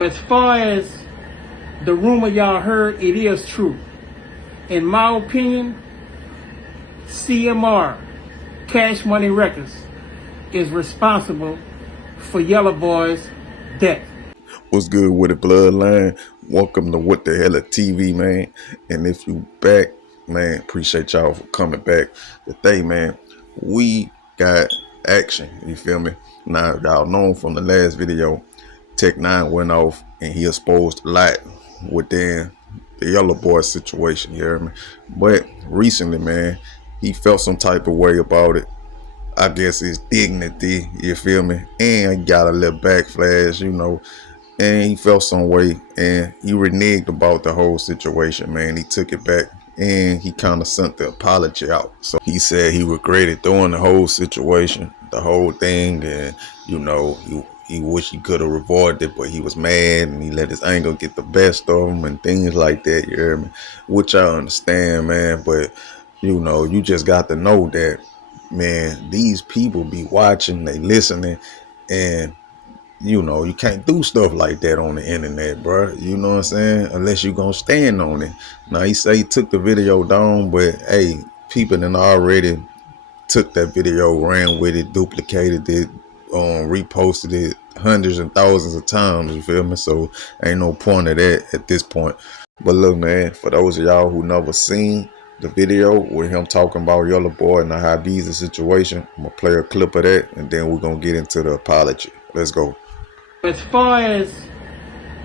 As far as the rumor y'all heard, it is true. In my opinion, CMR, Cash Money Records, is responsible for Yella Boy's death. What's good with it, bloodline? Welcome to What the Hella TV, man. And if you back, man, appreciate y'all for coming back. The thing, man, we got action, you feel me? Now, y'all know from the last video, Tec9 went off and he exposed a lot within the Yella Boy situation, you hear me? But recently, man, he felt some type of way about it. I guess his dignity, you feel me? And he got a little backflash, you know, and he felt some way and he reneged about the whole situation, man. He took it back and he kind of sent the apology out. So he said he regretted doing the whole situation, the whole thing, and you know, he wished he could have avoided it, but he was mad and he let his anger get the best of him and things like that, you hear me? Which I understand, man, but you know, you just got to know that, man, these people be watching, they listening, and you know, you can't do stuff like that on the internet, bro. You know what I'm saying? Unless you gonna stand on it. Now, he say he took the video down, but hey, people then already took that video, ran with it, duplicated it, reposted it hundreds and thousands of times, you feel me? So ain't no point of that at this point. But look, man, for those of y'all who never seen the video with him talking about Yella Boy and the high BEEZO situation, I'm gonna play a clip of that and then we're gonna get into the apology. Let's go. As far as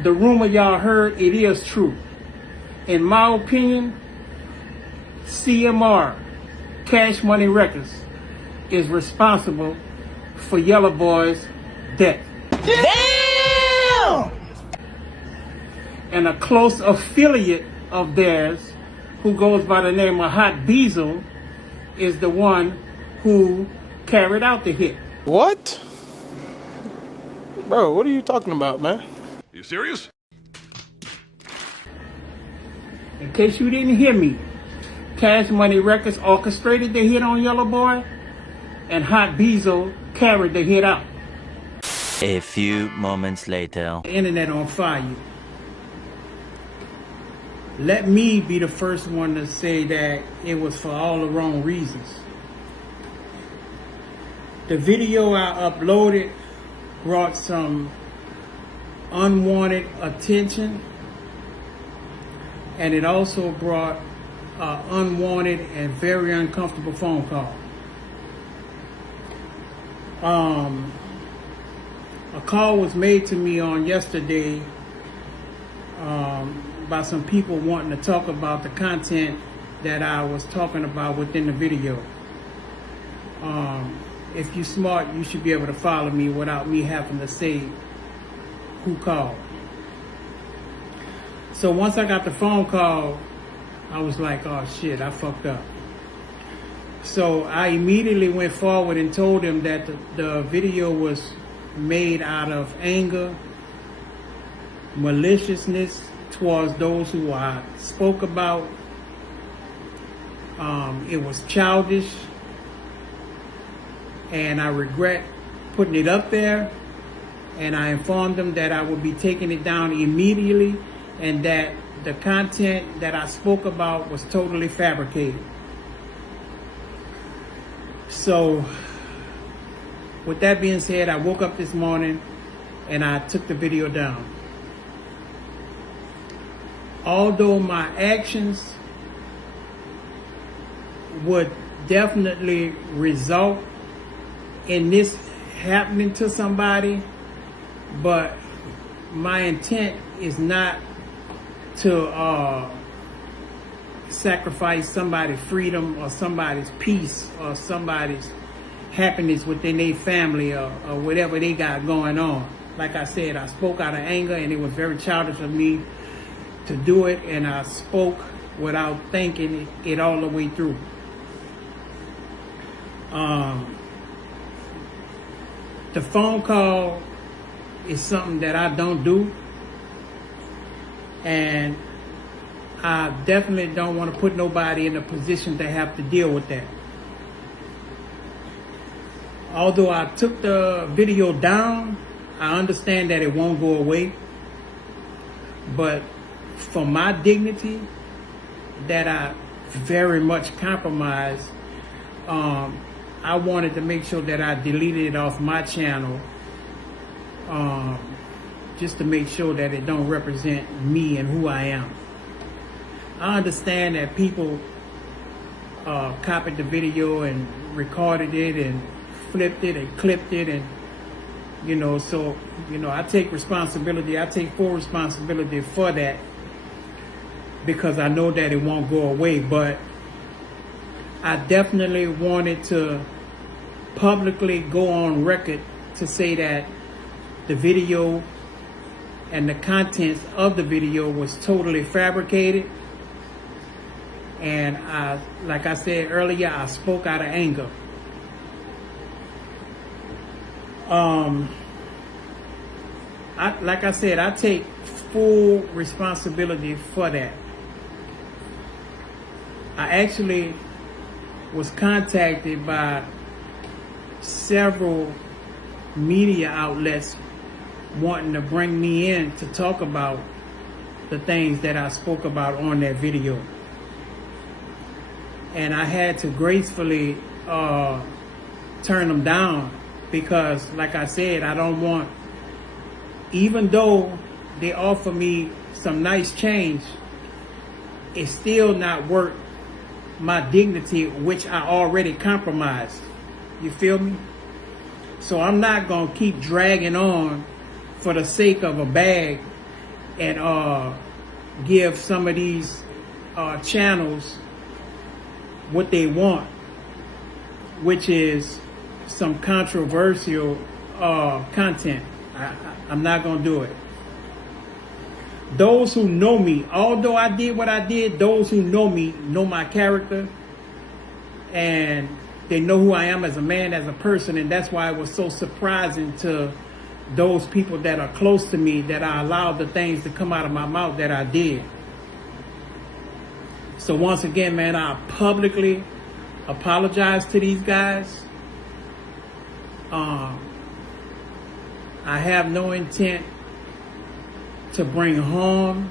the rumor y'all heard, it is true. In my opinion, CMR, Cash Money Records, is responsible for Yella Boy's death. Damn! And a close affiliate of theirs, who goes by the name of Hot BEEZO, is the one who carried out the hit. What? Bro, what are you talking about, man? You serious? In case you didn't hear me, Cash Money Records orchestrated the hit on Yella Boy, and Hot BEEZO carried the hit out. A few moments later. The internet on fire. Let me be the first one to say that it was for all the wrong reasons. The video I uploaded brought some unwanted attention, and it also brought an unwanted and very uncomfortable phone call. A call was made to me on yesterday by some people wanting to talk about the content that I was talking about within the video. If you're smart, you should be able to follow me without me having to say who called. So once I got the phone call, I was like, oh shit, I fucked up. So I immediately went forward and told him that the video was made out of anger, maliciousness towards those who I spoke about. It was childish, and I regret putting it up there. And I informed them that I would be taking it down immediately, and that the content that I spoke about was totally fabricated. So with that being said, I woke up this morning and I took the video down. Although my actions would definitely result in this happening to somebody, but my intent is not to sacrifice somebody's freedom or somebody's peace or somebody's happiness within their family or whatever they got going on. Like I said, I spoke out of anger, and it was very childish of me to do it, and I spoke without thinking it all the way through. The phone call is something that I don't do, and I definitely don't want to put nobody in a position to have to deal with that. Although I took the video down, I understand that it won't go away. But for my dignity, that I very much compromised, I wanted to make sure that I deleted it off my channel, just to make sure that it don't represent me and who I am. I understand that people copied the video and recorded it and flipped it and clipped it, and so I take responsibility. I take full responsibility for that, because I know that it won't go away. But I definitely wanted to publicly go on record to say that the video and the contents of the video was totally fabricated. And like I said earlier, I spoke out of anger. Like I said, I take full responsibility for that. I actually was contacted by several media outlets wanting to bring me in to talk about the things that I spoke about on that video. And I had to gracefully turn them down, because like I said, I don't want, even though they offer me some nice change, it's still not worth my dignity, which I already compromised. You feel me? So I'm not gonna keep dragging on for the sake of a bag and give some of these channels what they want, which is some controversial content. I'm not gonna do it. Those who know me, although I did what I did, those who know me know my character, and they know who I am as a man, as a person. And that's why it was so surprising to those people that are close to me that I allowed the things to come out of my mouth that I did. So once again, man, I publicly apologize to these guys. I have no intent to bring harm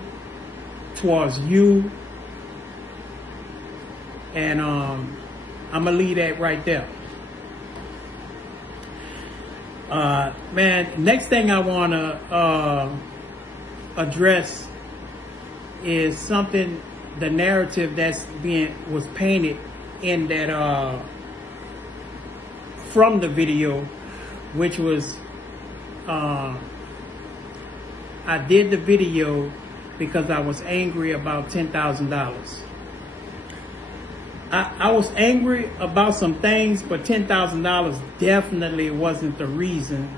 towards you. And I'm gonna leave that right there. Man, next thing I wanna address is something, the narrative that's was painted in that from the video, which was I did the video because I was angry about $10,000. I was angry about some things, but $10,000 definitely wasn't the reason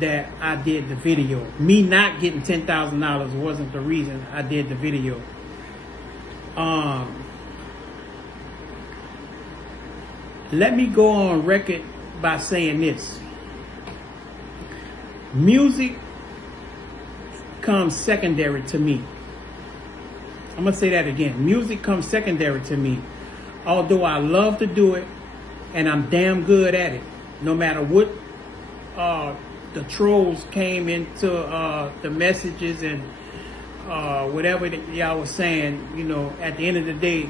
that I did the video. Me not getting $10,000 wasn't the reason I did the video. Let me go on record by saying this. Music comes secondary to me. I'm gonna say that again. Music comes secondary to me. Although I love to do it, and I'm damn good at it. No matter what the trolls came into the messages and whatever y'all was saying, at the end of the day,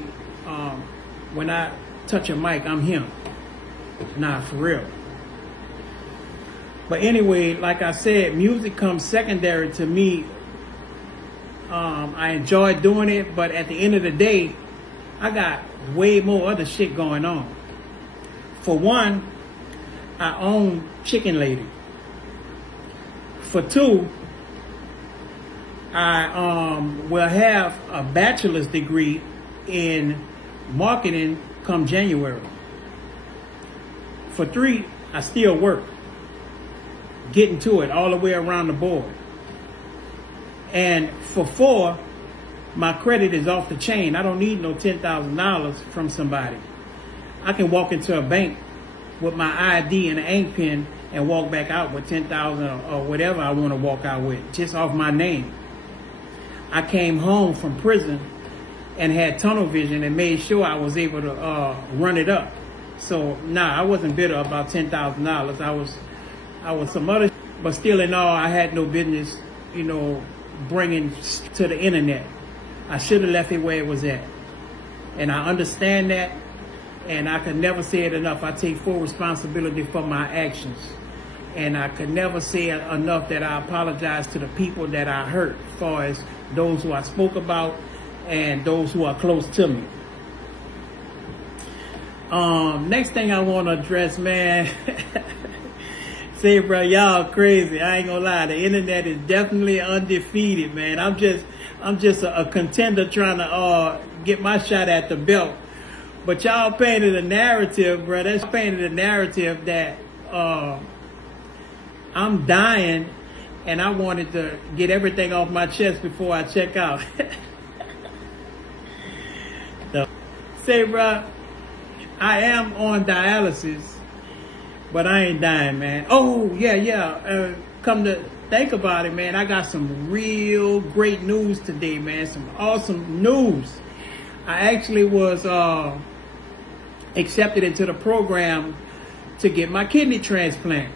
when I touch a mic, I'm him. Nah, for real. But anyway, like I said, music comes secondary to me. I enjoy doing it, but at the end of the day, I got way more other shit going on. For one, I own Chicken Lady. For two, I will have a bachelor's degree in marketing come January. For three, I still work, getting to it all the way around the board. And for four, my credit is off the chain. I don't need no $10,000 from somebody. I can walk into a bank with my ID and an ink pen and walk back out with $10,000 or whatever I want to walk out with, just off my name. I came home from prison and had tunnel vision and made sure I was able to run it up. So nah, I wasn't bitter about $10,000. I was some other, but still in all, I had no business, bringing to the internet. I should have left it where it was at. And I understand that, and I can never say it enough. I take full responsibility for my actions. And I could never say enough that I apologize to the people that I hurt, as far as those who I spoke about and those who are close to me. Next thing I want to address, man. Say, bro, y'all crazy. I ain't gonna lie. The internet is definitely undefeated, man. I'm just a contender trying to get my shot at the belt. But y'all painted a narrative, bro. That's painted a narrative that I'm dying, and I wanted to get everything off my chest before I check out. So, say, bro, I am on dialysis, but I ain't dying, man. Oh, yeah. Come to think about it, man, I got some real great news today, man. Some awesome news. I actually was accepted into the program to get my kidney transplant.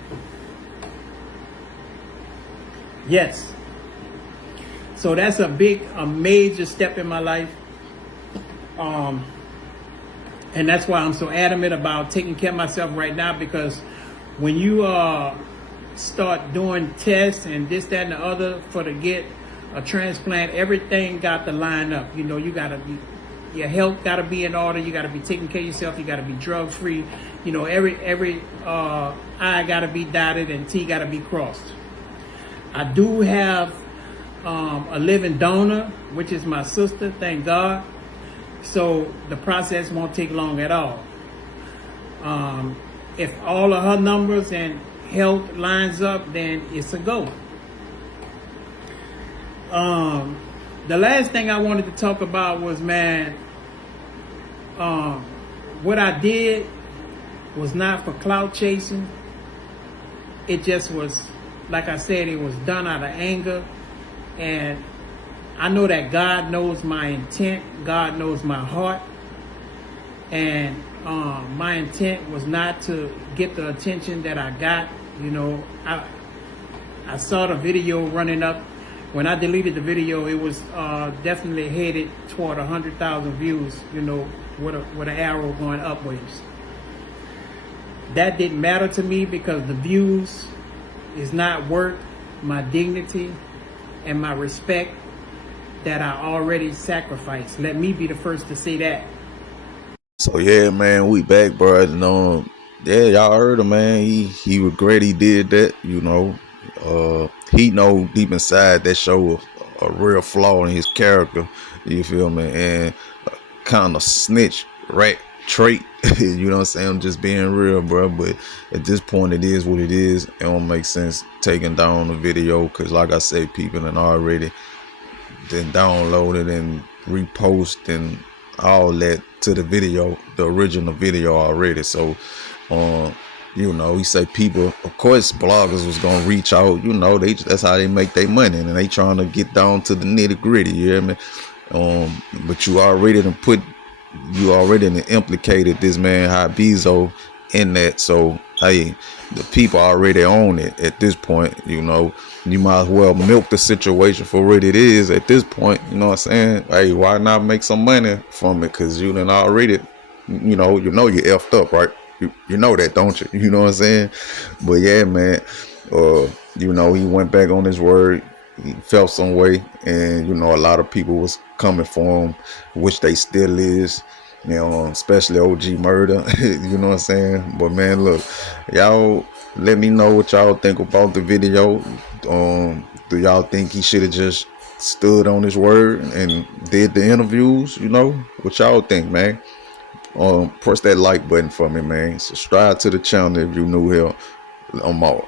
Yes. So that's a major step in my life. And that's why I'm so adamant about taking care of myself right now, because when you start doing tests and this, that, and the other to get a transplant, everything got to line up. You know, your health got to be in order. You got to be taking care of yourself. You got to be drug free. You know, every I got to be dotted and T got to be crossed. I do have a living donor, which is my sister, thank God. So the process won't take long at all. If all of her numbers and health lines up, then it's a go. The last thing I wanted to talk about was, man, what I did was not for clout chasing. It just was, like I said, it was done out of anger. And I know that God knows my intent. God knows my heart. And my intent was not to get the attention that I got. You know, I saw the video running up. When I deleted the video, it was definitely headed toward 100,000 views, you know, with an arrow going upwards. That didn't matter to me, because the views is not worth my dignity and my respect that I already sacrificed. Let me be the first to say that. So yeah, man, we back, bro. Yeah, y'all heard him, man. He regret he did that. You know, he know deep inside that show a real flaw in his character. You feel me? And kind of snitch rat trait. You know what I'm saying? I'm just being real, bro. But at this point, it is what it is. It don't make sense taking down the video, because, like I said, people have already then downloaded and repost and all that to the video, the original video already. So you know, he say people, of course bloggers was gonna reach out, you know, that's how they make their money, and they trying to get down to the nitty gritty, you hear me? But you already implicated this man high BEEZO in that. So hey, the people already own it at this point. You know, you might as well milk the situation for what it is at this point. You know what I'm saying? Hey, why not make some money from it? Because you done already, you know you effed up, right? You know that, don't you? You know what I'm saying? But yeah, man, you know, he went back on his word. He felt some way, and you know, a lot of people was coming for him, which they still is, you know, especially OG Murder. You know what I'm saying? But man, look, y'all let me know what y'all think about the video. Do y'all think he should have just stood on his word and did the interviews? You know, what y'all think, man? Press that like button for me, man. Subscribe to the channel if you're new here. I'm out.